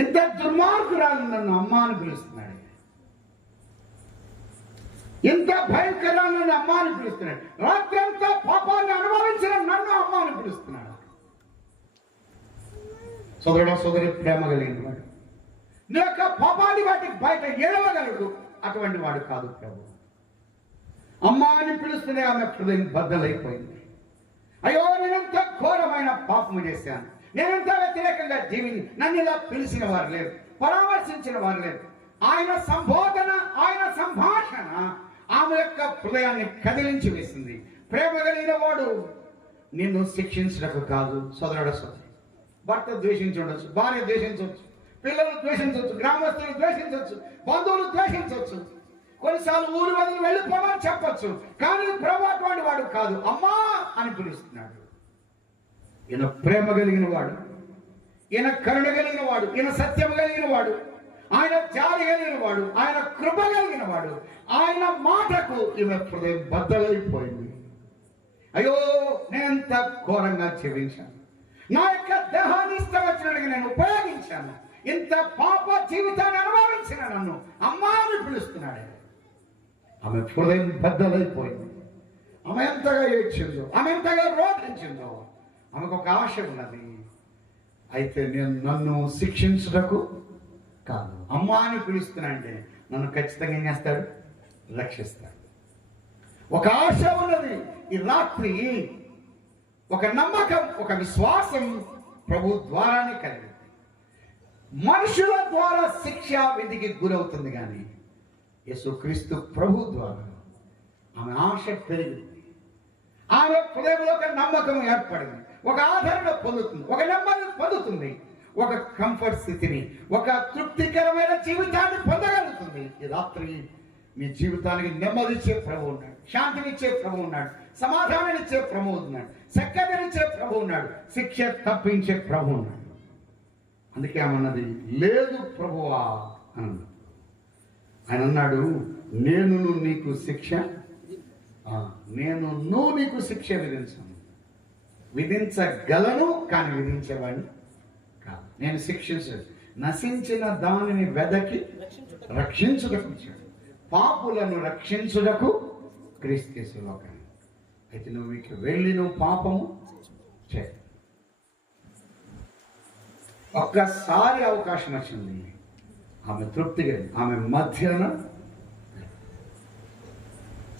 ఇంత దుర్మార్గురాలు నన్ను అమ్మ అని పిలుస్తున్నాడు. ఇంత భయంకరాన్ని నన్ను అమ్మ అని పిలుస్తున్నాడు. రాత్రి అంతా పాపాన్ని అనుభవించిన నన్ను అమ్మ అని పిలుస్తున్నాడు. సోదరుడు సోదరి, ప్రేమ కలిగిన వాడు, నీ యొక్క పాపాన్ని వాటి బయట ఏడవగలడు. అటువంటి వాడు కాదు ప్రభు. అమ్మ అని పిలుస్తూనే ఆమె హృదయం బద్దలైపోయింది. అయ్యో, నేనెంత ఘోరమైన పాపము చేశాను, నేనెంత వ్యతిరేకంగా జీవిని, నన్ను ఇలా పిలిచిన వారు లేరు, పరామర్శించిన వారు లేరు. ఆయన సంబోధన, ఆయన సంభాషణ ఆమె యొక్క హృదయాన్ని కదిలించి వేసింది. ప్రేమ కలిగిన వాడు నిన్ను శిక్షించడకు కాదు. సోదరుడ సోదరి, భర్త ద్వేషించవచ్చు, భార్య ద్వేషించవచ్చు, పిల్లలు ద్వేషించవచ్చు, గ్రామస్తులు ద్వేషించవచ్చు, బంధువులు ద్వేషించవచ్చు, కొన్నిసార్లు ఊరు వదిలి వెళ్ళిపోమని చెప్పచ్చు. కానీ ప్రభు అటువంటి వాడు కాదు. అమ్మా అని పిలుస్తున్నాడు. ఈయన ప్రేమ కలిగిన వాడు, ఈయన కరుణ కలిగిన వాడు, ఈయన సత్యం కలిగిన వాడు, ఆయన జాలి కలిగిన వాడు, ఆయన కృప కలిగిన వాడు. ఆయన మాటకు ఈమె హృదయం బద్దలైపోయింది. అయ్యో, నేనెంత ఘోరంగా జీవించాను, నా యొక్క దేహాన్ని ఇష్టం వచ్చినట్టుగా నేను ఉపయోగించాను, ఇంత పాప జీవితాన్ని అనుభవించిన నన్ను అమ్మా అని పిలుస్తున్నాడు. ఆమె హృదయం బద్దలైపోయింది. ఆమె ఎంతగా ఏడ్చిందో, ఆమె ఎంతగా రోధించిందో. ఆమెకు ఒక ఆశ ఉన్నది. అయితే నేను నన్ను శిక్షించుటకు కాదు, అమ్మా అని పిలుస్తున్నా అంటే నన్ను ఖచ్చితంగా ఏం చేస్తాడు? రక్షిస్తాడు. ఒక ఆశ ఉన్నది. ఈ రాత్రి ఒక నమ్మకం, ఒక విశ్వాసం ప్రభు ద్వారానే కలిగింది. మనుషుల ద్వారా శిక్ష విధికి గురవుతుంది, కానీ యేసుక్రీస్తు ప్రభు ద్వారా ఆమె ఆశ పెరిగింది. ఆమె హృదయంలో ఒక నమ్మకం ఏర్పడింది, ఒక ఆదరణ పొందుతుంది, ఒక నెమ్మది పొందుతుంది, ఒక కంఫర్ట్ స్థితిని, ఒక తృప్తికరమైన జీవితాన్ని పొందగలుగుతుంది. ఈ రాత్రి మీ జీవితానికి నెమ్మదిచ్చే ప్రభు ఉన్నాడు, శాంతినిచ్చే ప్రభు ఉన్నాడు, సమాధానాన్నిచ్చే ప్రభు ఉన్నాడు, చక్కదనిచ్చే ప్రభు ఉన్నాడు, శిక్ష తప్పించే ప్రభు ఉన్నాడు. అందుకే ఆమెన్నది, లేదు ప్రభువా అన్నాడు. ఆయన అన్నాడు, నేను నీకు శిక్ష విధించను. విధించగలను, కానీ విధించేవాడిని కాదు. నేను శిక్షించను. నశించిన దానిని వెదకి రక్షించుటకు వచ్చాడు, పాపులను రక్షించుటకు క్రీస్తు లోకాన్ని. అయితే నువ్వు ఇక వెళ్ళి నువ్వు పాపము చేయ. ఒక్కసారి అవకాశం వచ్చింది, ఆమె తృప్తిగా, ఆమె మధ్యన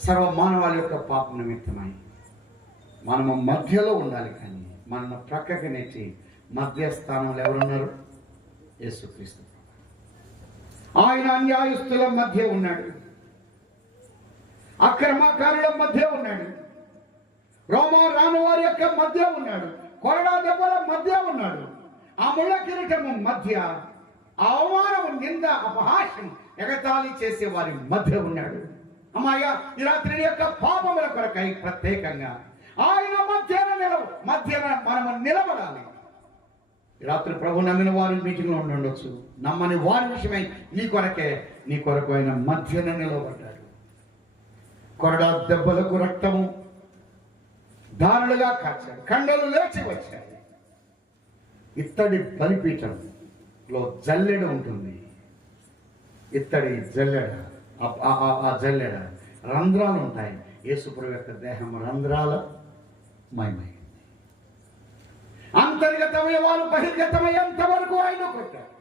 సర్వ మానవాళి యొక్క పాప నిమిత్తమై మనము మధ్యలో ఉండాలి. కానీ మనల్ని ప్రక్కకి నెట్టి మధ్యస్థానంలో ఎవరున్నారు? యేసుక్రీస్తు. ఆయన అన్యాయస్తుల మధ్య ఉన్నాడు, అక్రమకారుల మధ్య ఉన్నాడు, రోమా రాను వారి యొక్క మధ్య ఉన్నాడు, కొరడా దెబ్బల మధ్య ఉన్నాడు, ఆ ముళ్ళ కిరీటము మధ్య, ఆ అవమానము, నింద, అపహాస్యం, ఎగతాళి చేసే వారి మధ్య ఉన్నాడు. అమ్మాయ, ఈ రాత్రి యొక్క పాపముల కొరకై ప్రత్యేకంగా ఆయన మధ్యన మనము నిలబడాలి. ఈ రాత్రి ప్రభు నమ్మిన వారు మీటింగ్లో ఉండొచ్చు, నమ్మని వారి విషయమై నీ కొరకు ఆయన మధ్యన నిలబడ్డాడు. కొరడా దెబ్బలకు రక్తము దారులుగా కాచాడు, కండలు లేచి వచ్చాయి. ఇత్తడి బలిపీఠంలో జల్లెడ ఉంటుంది, ఇత్తడి జల్లెడ, ఆ జల్లెడ రంధ్రాలు ఉంటాయి. యేసుప్రభు యొక్క దేహం రంధ్రాల మయమైంది. అంతర్గతమయ్యేవాళ్ళు బహిర్గతమయ్యేంత వరకు ఆయన కొట్టాడు.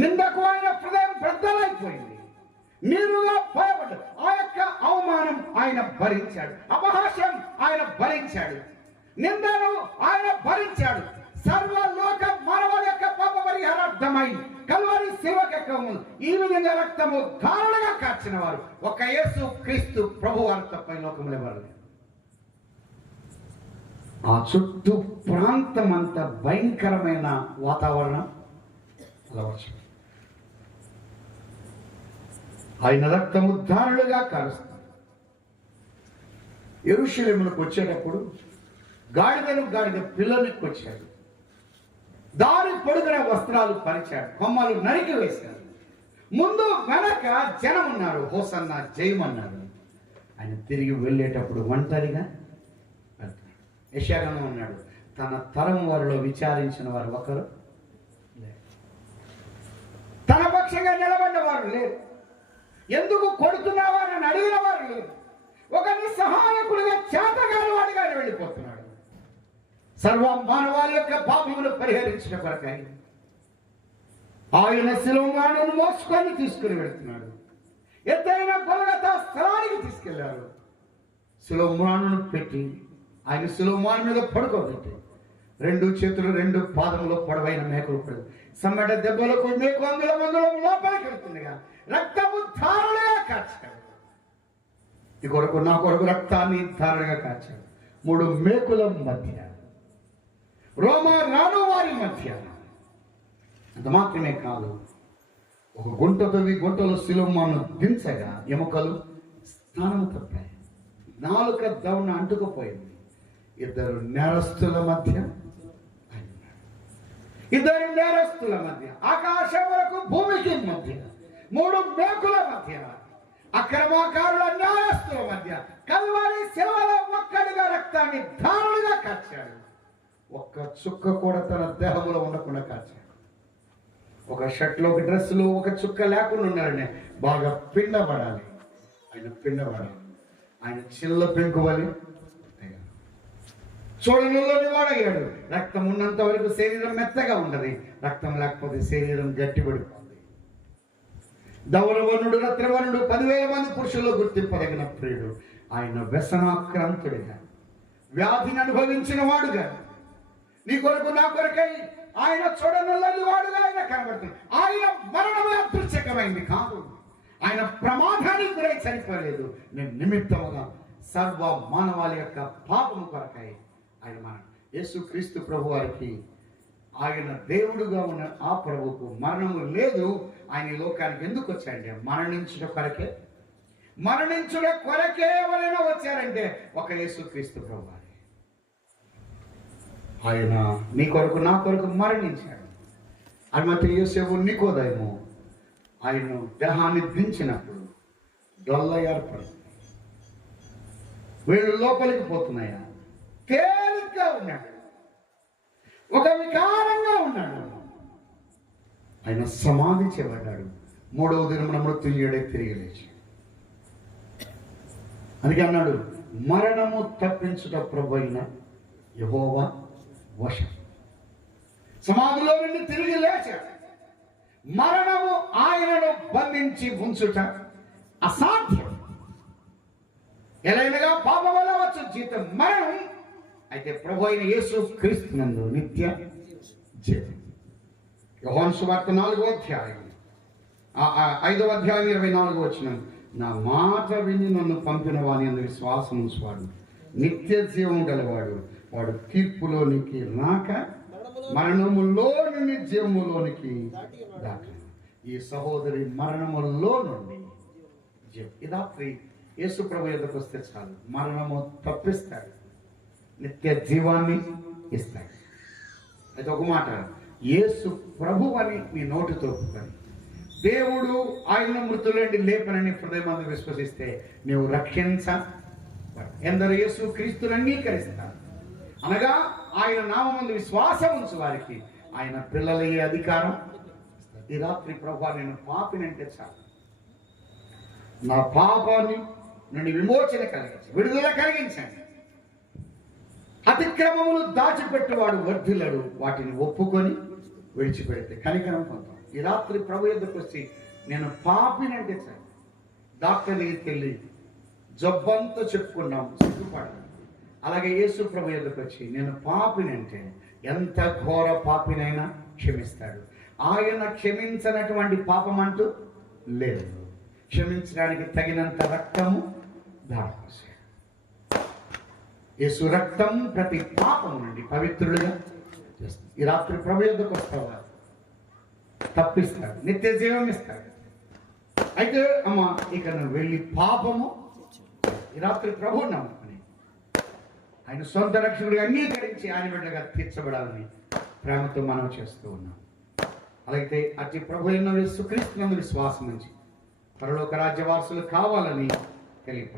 నిందకు ఆయన హృదయం పెద్దలైపోయింది, నీరుగా భయపడ్డాడు. ఆ యొక్క అవమానం ఆయన భరించాడు, అపహాస్యం ఆయన భరించాడు, నిందను ఆయన భరించాడు. సర్వలోక మానవుల యొక్క పాప పరిహారార్థమై కల్వరి శివకము ఈ విధంగా రక్తము ధారులుగా కార్చిన వారు ఒక యేసు క్రీస్తు ప్రభు వారు తప్ప లోకంలో ఎవరు లేరు. ఆ చుట్టూ ప్రాంతం అంతా భయంకరమైన వాతావరణం అలవచ్చు. ఆయన రక్తము ధారులుగా కారుస్తారు. యెరూషలేములకు వచ్చేటప్పుడు గాడిద పిల్లలకి వచ్చాడు, దారి పొడుగున వస్త్రాలు పరిచాడు, కొమ్మలు నరికి వేశాడు. ముందు వెనక జనం ఉన్నారు, హోసన్న జయమన్నారు. ఆయన తిరిగి వెళ్ళేటప్పుడు ఒంటరిగా వెళ్తాడు. యెషయాలో ఉన్నాడు, తన తరం వారిలో విచారించిన వారు ఒకరు లేరు, తన పక్షంగా నిలబడ్డ వారు లేరు, ఎందుకు కొడుతున్నావా అని అడిగిన వారు లేరు. ఒక నిస్సహాయకుడిగా చేతగాని వాడిగా వెళ్ళిపోతున్నాడు. సర్వ మానవాళి యొక్క పాపములు పరిహరించిన కొరకై ఆయన శిలోమానును మోసుకొని తీసుకుని వెళ్తున్నాడు. ఎత్తైన గొల్గొతా స్థలానికి తీసుకెళ్లారు. శిలోమానును పెట్టి ఆయన శిలోమాను మీద పడుకోబెట్టి 2 చేతులు 2 పాదములు పొడవైన మేకలు పడు సమ్మట దెబ్బలకు మేకు మందులం లోపలికి వెళ్తుండగా రక్తము ధారలుగా కాచాడు. ఈ కొరకు నా కొరకు రక్తాన్ని ధారలుగా కాచాడు. 3 మేకుల మధ్య, రోమా రాను వారి మధ్య. అంత మాత్రమే కాదు, ఒక గుంటలో శిలోమాను దించగా ఎముకలు స్థానము తప్పాయి, నాలుక దవన అంటుకుపోయింది. 2 నేరస్తుల మధ్య, ఆకాశం వరకు భూమికి మధ్య, 3 మేకుల మధ్య, అక్రమకారుల న్యాయస్తుల మధ్య కల్వరి శిలువలో ఒక్కడిగా రక్తాన్ని ధారులుగా కాచాడు. ఒక్క చుక్క కూడా తన దేహంలో ఉండకుండా కాచాడు. ఒక షర్ట్లో ఒక డ్రెస్సులో ఒక చుక్క లేకుండా ఉన్నాడని బాగా పిండబడాలి. ఆయన పిండబడాలి. ఆయన చిల్ల పెంకువలి చూడనులోని వాడయ్యాడు. రక్తం ఉన్నంత వరకు శరీరం మెత్తగా ఉండదు, రక్తం లేకపోతే శరీరం గట్టిపడిపోతుంది. ధవలవర్ణుడు రత్నవర్ణుడు 10,000 మంది పురుషుల్లో గుర్తింపదగిన ప్రియుడు. ఆయన వ్యసనాక్రాంతుడిగా, వ్యాధిని అనుభవించిన వాడుగా, నీ కొరకు నా కొరకై ఆయన చూడనులని వాడుగా ఆయన కనబడుతుంది. ఆయన మరణం అదృశ్యకమైంది కాదు, ఆయన ప్రమాదానికి గురై చనిపోలేదు. నేను నిమిత్తముగా సర్వ మానవాళి యొక్క పాపము కొరకై ఆయన మరణం. యేసుక్రీస్తు ప్రభు వారికి, ఆయన దేవుడుగా ఉన్న ఆ ప్రభువుకు మరణము లేదు. ఆయన ఈ లోకానికి ఎందుకు వచ్చాడంటే మరణించుట కొరకే ఎవరైనా వచ్చారంటే ఒక యేసుక్రీస్తు ప్రభు వారి. ఆయన నీ కొరకు నా కొరకు మరణించాడు. అర్మతి యోసేపు నికోదేము ఆయన దేహాన్ని దించినప్పుడు డొల్ల ఏర్పడింది. వీళ్ళు లోపలికి పోతున్నాయా, తేలిగ్గా ఉన్నాడు, ఒక వికారంగా ఉన్నాడు. ఆయన సమాధి చేయబడ్డాడు. 3వ దినమున మృత్యుంజయుడై తిరిగి లేచి. అందుకే అన్నాడు, మరణము తప్పించుట ప్రభు అయిన యెహోవా వశం. సమాధిలో నుండి తిరిగి లేచాడు. మరణము ఆయనను బంధించి ఉంచుట అసాధ్యం. ఎలాగనగా పాపం వల్ల వచ్చు జీతం మరణం. అయితే ప్రభు అయిన యేసు క్రీస్తునందు నిత్య జీవం. యోహాను సువార్త 4వ అధ్యాయం 5వ అధ్యాయం 24వ వచనం, నా మాట విని నన్ను పంపిన వాని యందు విశ్వాసం ఉంచువాడు నిత్య జీవం గలవాడు, వాడు తీర్పులోనికి రాక మరణములో నుండి జీవములోనికి దాటి. ఈ సహోదరి మరణములో నుండి జీవం. ఈ రాత్రి యేసు ప్రభు ఎదురుకు వస్తే చాలు, మరణము తప్పిస్తాడు, నిత్య జీవాన్ని ఇస్తాడు. అయితే ఒక మాట, యేసు ప్రభు అని నీ నోటితో ఒప్పుకొని దేవుడు ఆయన మృతులండి లేపనని హృదయమందు విశ్వసిస్తే నీవు రక్షించ. ఎందరో యేసు క్రీస్తుని అంగీకరిస్తారు, అనగా ఆయన నామమందు విశ్వాసం ఉంచు వారికి ఆయన పిల్లలయ్యే అధికారం. ఈ రాత్రి ప్రభు నేను పాపినంటే చాలు, నా పాపాన్ని నుండి విమోచన కలిగించి విడుదల కలిగించండి. అతిక్రమములు దాచిపెట్టువాడు వర్ధిల్లడు, వాటిని ఒప్పుకొని విడిచిపెడితే కనికరం పొందాం. ఈ రాత్రి ప్రభు ఎదురుకు వచ్చి నేను పాపినంటే చాలు, డాక్టర్ దగ్గరికి వెళ్ళి జబ్బంతా చెప్పుకున్నాం, సిగ్గుపడాలి. అలాగే యేసు ప్రభు ఎదురుకు వచ్చి నేను పాపినంటే ఎంత ఘోర పాపినైనా క్షమిస్తాడు. ఆయన క్షమించనటువంటి పాపం అంటూ లేదు. క్షమించడానికి తగినంత రక్తము దారిపోసాడు. యేసు రక్తం ప్రతి పాపం నుండి పవిత్రులుగా చేస్తుంది. ఈ రాత్రి ప్రభు ఎదురుకు వస్తావా, తప్పిస్తాడు, నిత్య జీవం ఇస్తాడు. అయితే అమ్మ ఇక నువ్వు వెళ్ళి పాపము ఈ రాత్రి ప్రభు నమ్ముకుని ఆయన సొంత రక్షకుడిగా అంగీకరించి ఆయన బిడ్డగా తీర్చబడాలని ప్రేమతో మనం చేస్తూ ఉన్నాం. అలాగే అతి ప్రభు అయిన యేసుక్రీస్తునందు విశ్వాసం నుంచి పరలోక రాజ్య వారసులు కావాలని తెలియదు.